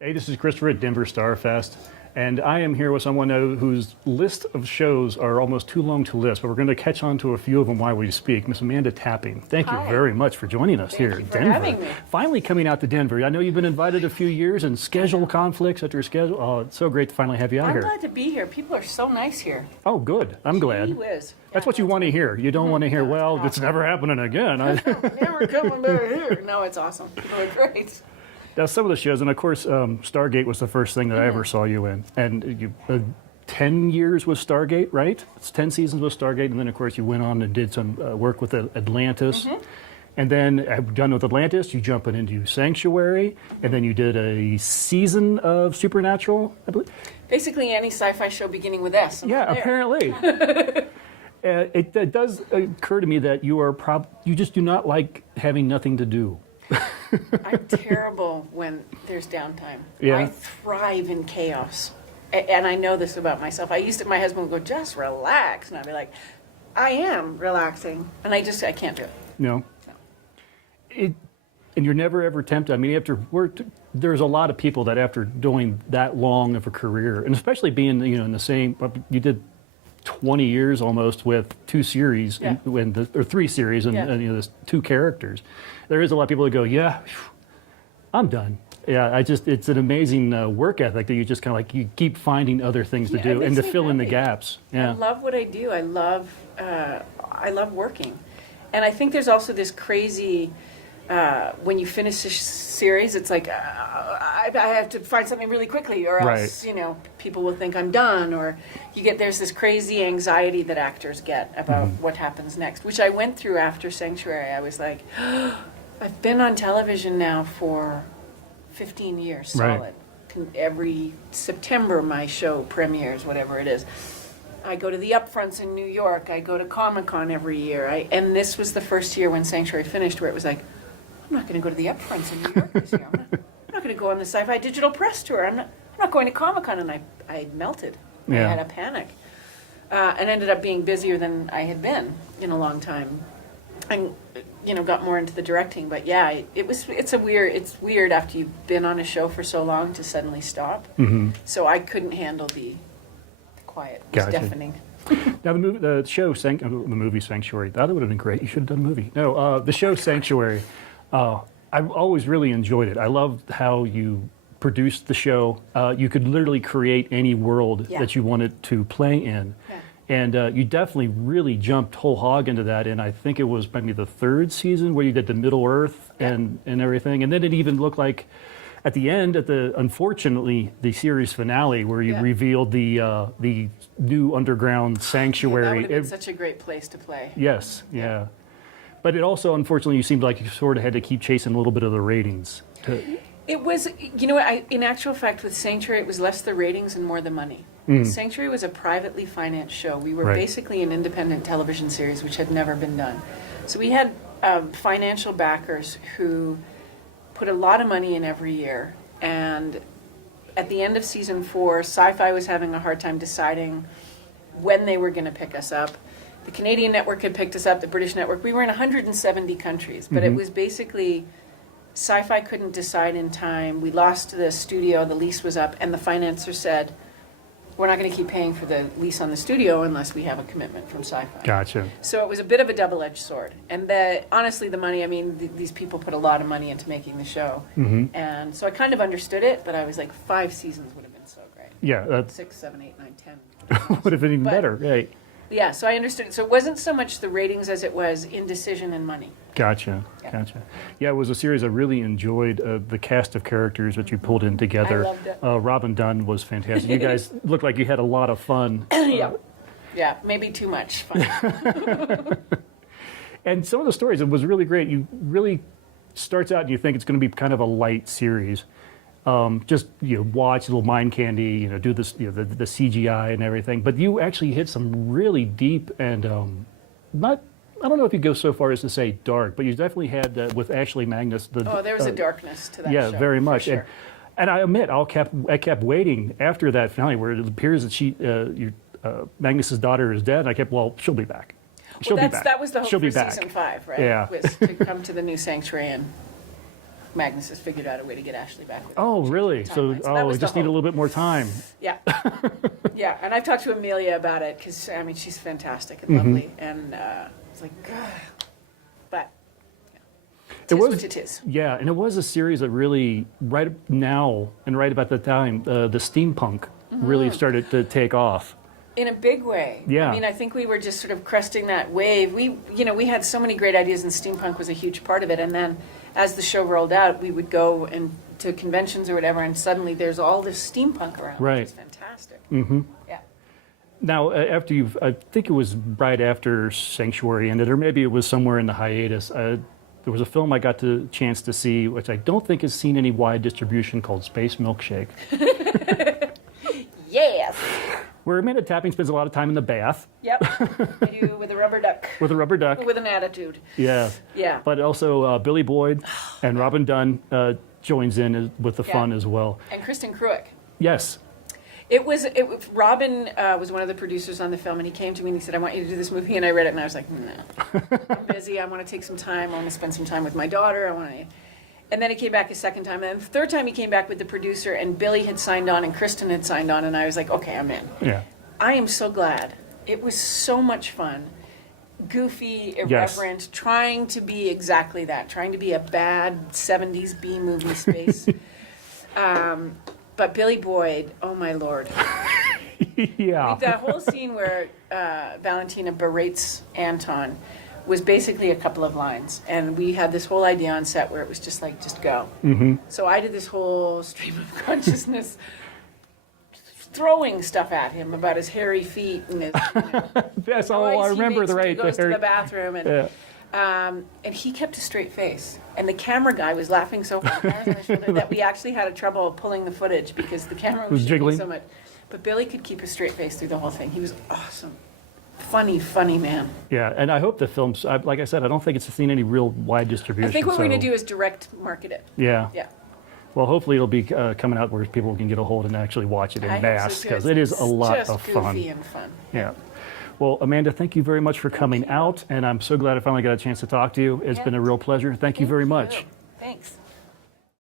Hey, this is Christopher at Denver Starfest, and I am here with someone whose list of shows are almost too long to list, but we're going to catch on to a few of them while we speak. Miss Amanda Tapping, thank you very much for joining us here in Denver. Having me. Finally coming out to Denver. I know you've been invited a few years and schedule conflicts at your schedule. Oh, it's so great to finally have you out here. I'm glad to be here. People are so nice here. Oh, good. I'm glad. Whiz. That's what you want to hear. You don't want to hear, well, it's never happening again. Never coming back here. No, it's awesome. People are great. Now, some of the shows, and of course, Stargate was the first thing that I ever saw you in. And you, 10 years with Stargate, right? It's 10 seasons with Stargate, and then, of course, you went on and did some work with Atlantis. And then, done with Atlantis, you jump into Sanctuary, and then you did a season of Supernatural, I believe? Basically, any sci-fi show beginning with S. Yeah, apparently. It does occur to me that you just do not like having nothing to do. I'm terrible when there's downtime. Yeah. I thrive in chaos. And I know this about myself. My husband would go, just relax. And I'd be like, I am relaxing. And I can't do it. No. And you're never ever tempted. I mean, after work, there's a lot of people that after doing that long of a career, and especially being, in the same, you did 20 years almost with two series, or three series, and there's two characters. There is a lot of people that go, yeah, I'm done. Yeah, it's an amazing work ethic that you just kind of like, you keep finding other things to do and to fill in the gaps. Yeah. I love what I do. I love working. And I think there's also this crazy, when you finish a series, it's like, I have to find something really quickly, or else, people will think I'm done, or there's this crazy anxiety that actors get about what happens next, which I went through after Sanctuary. I was like, I've been on television now for 15 years solid. Right. Every September my show premieres, whatever it is. I go to the upfronts in New York. I go to Comic-Con every year. And this was the first year when Sanctuary finished where it was like, I'm not going to go to the upfronts in New York this year. I'm not going to go on the Sci-Fi Digital Press Tour. I'm not going to Comic-Con. And I melted. Yeah. I had a panic. And ended up being busier than I had been in a long time. And, got more into the directing. But yeah, it's weird after you've been on a show for so long to suddenly stop. So I couldn't handle the quiet. It was deafening. Now the movie Sanctuary, that would have been great. You should have done a movie. No, the show Sanctuary, I've always really enjoyed it. I loved how you produced the show. You could literally create any world that you wanted to play in. Yeah. And you definitely really jumped whole hog into that. And I think it was maybe the third season where you did the Middle Earth and everything. And then it even looked like at the end, unfortunately, the series finale where you revealed the new underground sanctuary. That would have been such a great place to play. Yes, yeah. But it also, unfortunately, you seemed like you sort of had to keep chasing a little bit of the ratings. It was, in actual fact, with Sanctuary, it was less the ratings and more the money. Sanctuary was a privately financed show. We were basically an independent television series, which had never been done. So we had financial backers who put a lot of money in every year. And at the end of season 4, Sci-Fi was having a hard time deciding when they were going to pick us up. The Canadian network had picked us up, the British network. We were in 170 countries, but it was basically Sci-Fi couldn't decide in time. We lost the studio, the lease was up, and the financer said, we're not going to keep paying for the lease on the studio unless we have a commitment from Sci-Fi. Gotcha. So it was a bit of a double-edged sword. And honestly, the money, these people put a lot of money into making the show. And so I kind of understood it, but I was like, 5 seasons would have been so great. Yeah. 6, 7, 8, 9, 10. Would have been even better, right. Yeah, so I understood it. So it wasn't so much the ratings as it was indecision and money. Gotcha. Yeah, it was a series I really enjoyed. The cast of characters that you pulled in together. I loved it. Robin Dunn was fantastic. You guys looked like you had a lot of fun. Yeah, maybe too much fun. And some of the stories, it was really great. You really starts out and you think it's going to be kind of a light series. Just watch a little mind candy, do this, the CGI and everything. But you actually hit some really deep and I don't know if you go so far as to say dark, but you definitely had with Ashley Magnus. There was a darkness to that show. Yeah, very much. Sure. And I admit, I kept waiting after that finale where it appears that Magnus's daughter is dead. And I kept, she'll be back. She'll be back. That was the hope She'll for be back. season 5, right? Yeah. Was to come to the new Sanctuary and Magnus has figured out a way to get Ashley back with him. Oh, Change really? the So, timeline. That we was the just need a hope. little bit more time. Yeah. Yeah, and I've talked to Amelia about it because, I mean, she's fantastic and lovely. And it's like, God. But, yeah. Tis what it is. Yeah, and it was a series that really, right now and right about the time, the steampunk really started to take off. In a big way. Yeah. I mean, I think we were just sort of cresting that wave. We had so many great ideas, and steampunk was a huge part of it. And then, as the show rolled out, we would go to conventions or whatever, and suddenly there's all this steampunk around, Right. which is fantastic. Yeah. Now, I think it was right after Sanctuary ended, or maybe it was somewhere in the hiatus. There was a film I got the chance to see, which I don't think has seen any wide distribution, called Space Milkshake. Yes. Where Amanda Tapping spends a lot of time in the bath Yep. I do with a rubber duck. with a rubber duck. With an attitude. Yeah. Yeah. But also Billy Boyd and Robin Dunn joins in with the fun as well. And Kristen Kruick. Yes. Robin was one of the producers on the film, and he came to me and he said, I want you to do this movie. And I read it, and I was like, no. I'm busy. I want to take some time. I want to spend some time with my daughter. And then he came back a second time. And then the third time he came back with the producer, and Billy had signed on and Kristen had signed on, and I was like, okay, I'm in. Yeah. I am so glad. It was so much fun. Goofy, irreverent, trying to be exactly that, trying to be a bad 70s B movie space. But Billy Boyd, oh my Lord. Yeah. That whole scene where Valentina berates Anton was basically a couple of lines. And we had this whole idea on set where it was just like, just go. So I did this whole stream of consciousness throwing stuff at him about his hairy feet and his, That's all I remember. He goes to the bathroom and he kept a straight face. And the camera guy was laughing so hard on my shoulder that we actually had trouble pulling the footage because the camera was jiggling so much. But Billy could keep a straight face through the whole thing. He was awesome. Funny man. Yeah, and I hope the film's, like I said, I don't think it's seen any real wide distribution. I think what we're going to do is direct market it. Yeah. Yeah. Well, hopefully it'll be coming out where people can get a hold and actually watch it in mass, because it is a lot of fun. Goofy and fun. Yeah. Well, Amanda, thank you very much for coming out, and I'm so glad I finally got a chance to talk to you. It's been a real pleasure. Thank you very much. Thanks.